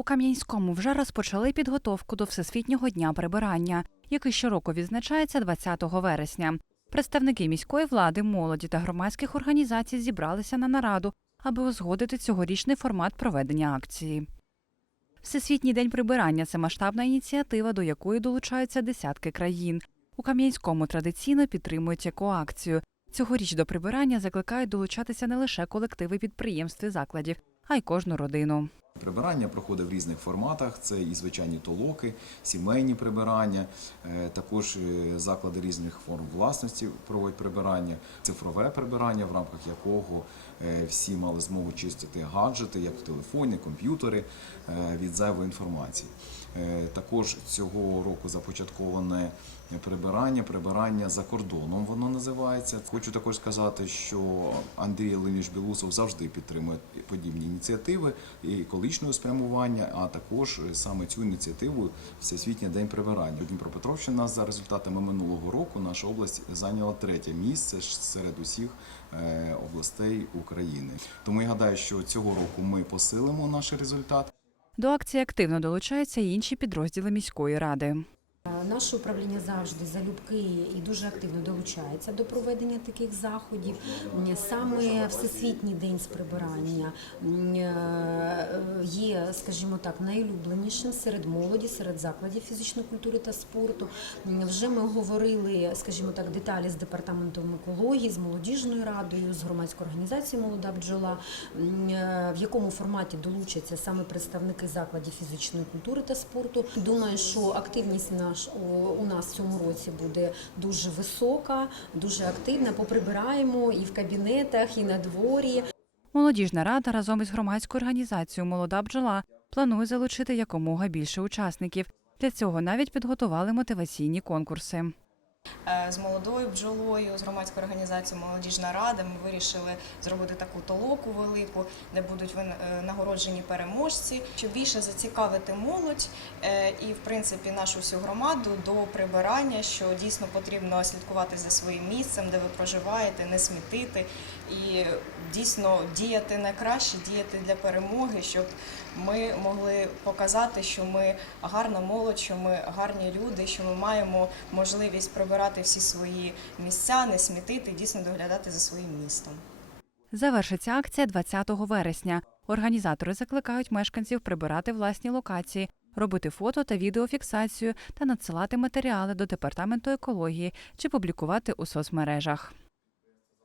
У Кам'янському вже розпочали підготовку до Всесвітнього дня прибирання, який щороку відзначається 20 вересня. Представники міської влади, молоді та громадських організацій зібралися на нараду, аби узгодити цьогорічний формат проведення акції. Всесвітній день прибирання це масштабна ініціатива, до якої долучаються десятки країн. У Кам'янському традиційно підтримують екоакцію. Цьогоріч до прибирання закликають долучатися не лише колективи підприємств і закладів, а й кожну родину. Прибирання проходить в різних форматах. Це і звичайні толоки, сімейні прибирання, е, також е, заклади різних форм власності проводять прибирання, цифрове прибирання, в рамках якого е, всі мали змогу чистити гаджети, як в телефоні, комп'ютери від зайвої інформації. Також цього року започатковане прибирання, прибирання за кордоном воно називається. Хочу також сказати, що Андрій Леонідович Білусов завжди підтримує подібні ініціативи і екологічного спрямування, а також саме цю ініціативу Всесвітній день прибирання. Дніпропетровщина за результатами минулого року наша область зайняла третє місце серед усіх е, областей України. Тому я гадаю, що цього року ми посилимо наш результат. До акції активно долучаються й інші підрозділи міської ради. Наше управління завжди залюбки і дуже активно долучається до проведення таких заходів. Саме Всесвітній день з прибирання е, є, скажімо так, найулюбленішим серед молоді, серед закладів фізичної культури та спорту. Вже ми говорили, скажімо так, деталі з департаментом екології, з молодіжною радою, з громадською організацією Молода бджола, е, в якому форматі долучаться саме представники закладів фізичної культури та спорту. Думаю, що активність наш у- нас в цьому році буде дуже висока, дуже активна. Поприбираємо і в кабінетах, і на дворі. Молодіжна рада разом із громадською організацією Молода бджола планує залучити якомога більше учасників. Для цього навіть підготували мотиваційні конкурси. Е, З молодою бджолою, з громадською організацією Молодіжна рада ми вирішили зробити таку толоку велику, де будуть е, нагороджені переможці, щоб більше зацікавити молодь е, і, в принципі, нашу всю громаду до прибирання, що дійсно потрібно слідкувати за своїм місцем, де ви проживаєте, не смітити і дійсно діяти найкраще, діяти для перемоги, щоб ми могли показати, що ми гарна молодь, що ми гарні люди, що ми маємо можливість прибирати всі свої місця, не смітити, дійсно доглядати за своїм містом. Завершиться акція 20 вересня. Організатори закликають мешканців прибирати власні локації, робити фото та відеофіксацію та надсилати матеріали до департаменту екології чи публікувати у соцмережах.